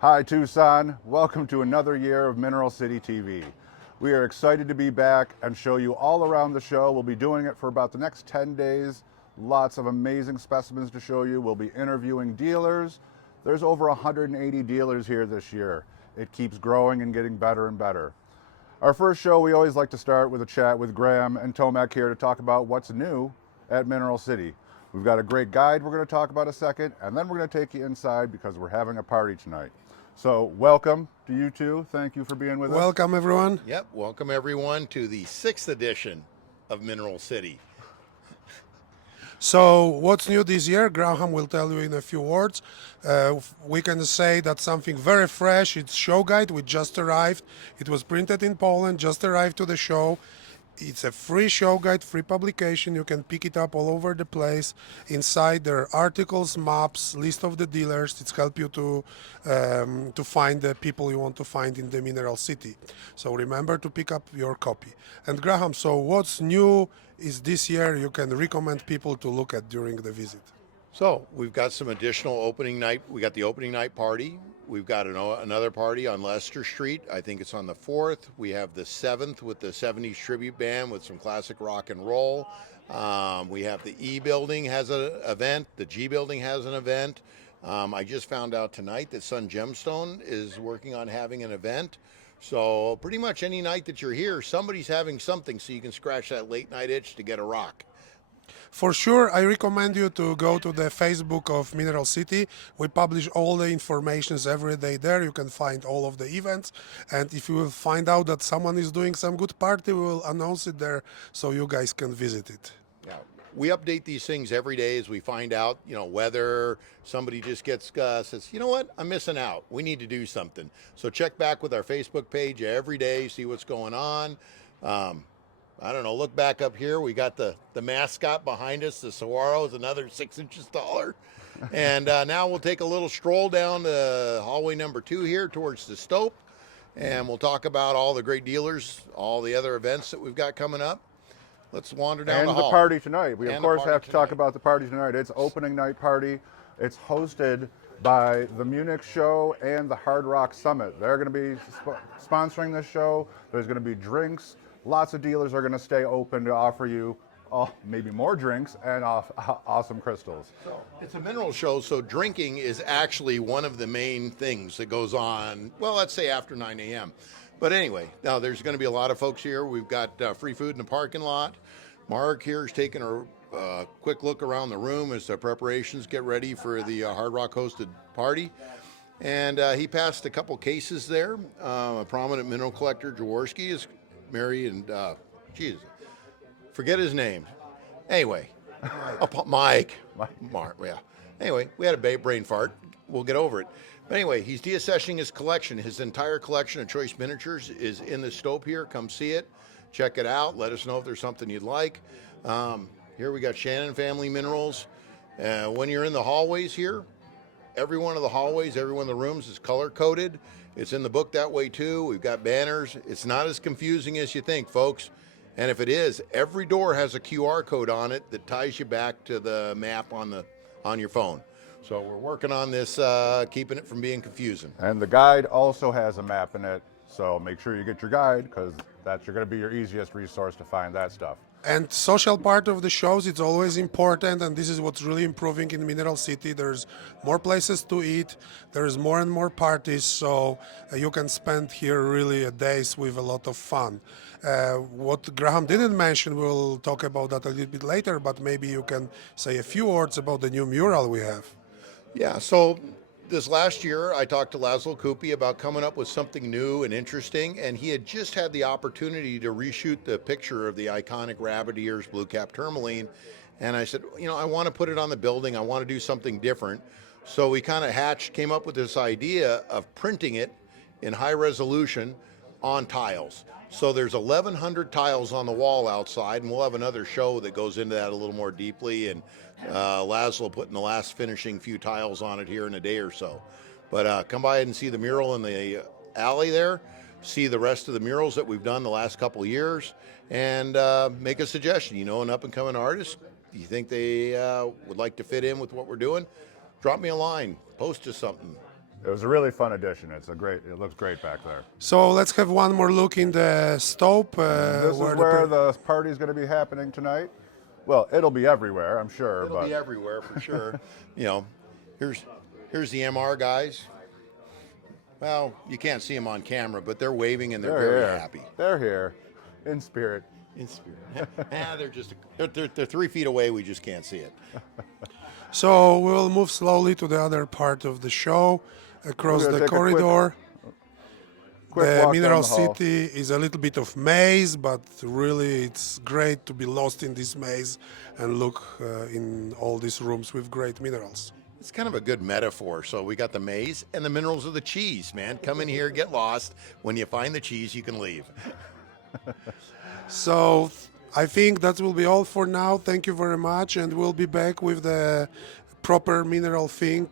Hi Tucson, welcome to another year of Mineral City TV. We are excited to be back and show you all around the show. We'll be doing it for about the next 10 days. Lots of amazing specimens to show you. We'll be interviewing dealers. There's over 180 dealers here this year. It keeps growing and getting better and better. Our first show, we always like to start with a chat with Graham and Tomac here to talk about what's new at Mineral City. We've got a great guide we're going to talk about a second, and then we're going to take you inside because we're having a party tonight. So welcome to you two. Thank you for being with us. Welcome, everyone. Yep, welcome everyone to the 6th edition of Mineral City. So, what's new this year? Graham will tell you in a few words. We can say that something very fresh. It's show guide, which just arrived. It was printed in Poland, just arrived to the show. It's a free show guide, free publication. You can pick it up all over the place. Inside there are articles, maps, list of the dealers. It's help you to find the people you want to find in the Mineral City. So remember to pick up your copy. And Graham, so what's new is this year you can recommend people to look at during the visit? So we've got some additional opening night. We got the opening night party. We've got another party on Leicester Street. I think it's on the 4th. We have the 7th with the 70s tribute band with some classic rock and roll. We have the E building has an event. The G building has an event. I just found out tonight that Sun Gemstone is working on having an event. So pretty much any night that you're here, somebody's having something so you can scratch that late night itch to get a rock. For sure, I recommend you to go to the Facebook of Mineral City. We publish all the informations every day there. You can find all of the events. And if you will find out that someone is doing some good party, we will announce it there so you guys can visit it. Yeah, we update these things every day as we find out, whether somebody just says, you know what, I'm missing out. We need to do something. So check back with our Facebook page every day, see what's going on. I don't know, look back up here. We got the mascot behind us. The saguaro is another 6 inches taller. And now we'll take a little stroll down the hallway number 2 here towards the stope. And we'll talk about all the great dealers, all the other events that we've got coming up. Let's wander down the hall. And the party tonight. We, of course, have to talk about the party tonight. It's opening night party. It's hosted by the Munich show and the Hard Rock Summit. They're going to be sponsoring this show. There's going to be drinks. Lots of dealers are going to stay open to offer you maybe more drinks and awesome crystals. So it's a mineral show, so drinking is actually one of the main things that goes on, well, let's say after 9 a.m. But anyway, now there's going to be a lot of folks here. We've got free food in the parking lot. Mark here is taking a quick look around the room as the preparations get ready for the Hard Rock hosted party. And he passed a couple cases there. A prominent mineral collector, Jaworski, is married and, forget his name. Anyway, Mike. Mark, yeah. Anyway, we had a brain fart. We'll get over it. But anyway, he's deaccessioning his collection. His entire collection of choice miniatures is in the stope here. Come see it. Check it out. Let us know if there's something you'd like. Here we got Shannon Family Minerals. When you're in the hallways here, every one of the hallways, every one of the rooms is color-coded. It's in the book that way, too. We've got banners. It's not as confusing as you think, folks. And if it is, every door has a QR code on it that ties you back to the map on your phone. So we're working on this, keeping it from being confusing. And the guide also has a map in it, so make sure you get your guide because that's going to be your easiest resource to find that stuff. And social part of the shows, it's always important, and this is what's really improving in Mineral City. There's more places to eat, there's more and more parties, so you can spend here really days with a lot of fun. What Graham didn't mention, we'll talk about that a little bit later, but maybe you can say a few words about the new mural we have. Yeah, so this last year, I talked to Laszlo Kupi about coming up with something new and interesting, and he had just had the opportunity to reshoot the picture of the iconic rabbit ears blue-cap tourmaline, and I said, I want to put it on the building. I want to do something different. So we kind of came up with this idea of printing it in high resolution on tiles. So there's 1,100 tiles on the wall outside, and we'll have another show that goes into that a little more deeply, and Laszlo putting the last finishing few tiles on it here in a day or so. But come by and see the mural in the alley there, see the rest of the murals that we've done the last couple of years, and make a suggestion. An up-and-coming artist, you think they would like to fit in with what we're doing? Drop me a line, post us something. It was a really fun addition. It looks great back there. So let's have one more look in the stope. This is where the party's going to be happening tonight. Well, it'll be everywhere, I'm sure. It'll be everywhere for sure. You know, here's the MR guys. Well, you can't see them on camera, but they're waving and they're very happy. They're here, in spirit. In spirit. They're 3 feet away. We just can't see it. So we'll move slowly to the other part of the show, across the corridor. The Mineral City is a little bit of maze, but really it's great to be lost in this maze and look in all these rooms with great minerals. It's kind of a good metaphor. So we got the maze and the minerals of the cheese, man. Come in here, get lost. When you find the cheese, you can leave. So I think that will be all for now. Thank you very much, and we'll be back with the proper mineral thing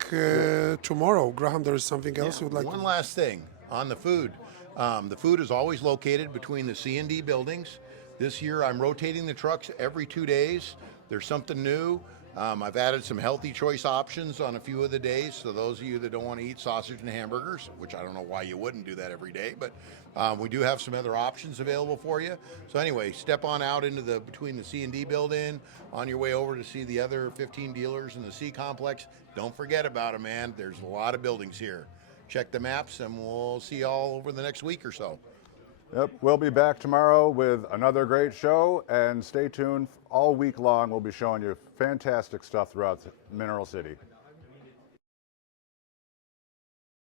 tomorrow. Graham, there is something else you would like One to... last thing on the food. The food is always located between the C&D buildings. This year I'm rotating the trucks every 2 days. There's something new. I've added some healthy choice options on a few of the days. So those of you that don't want to eat sausage and hamburgers, which I don't know why you wouldn't do that every day, but we do have some other options available for you. So anyway, step on out into between the C&D building, on your way over to see the other 15 dealers in the C complex. Don't forget about them, man. There's a lot of buildings here. Check the maps and we'll see y'all over the next week or so. Yep, we'll be back tomorrow with another great show, and stay tuned all week long. We'll be showing you fantastic stuff throughout Mineral City.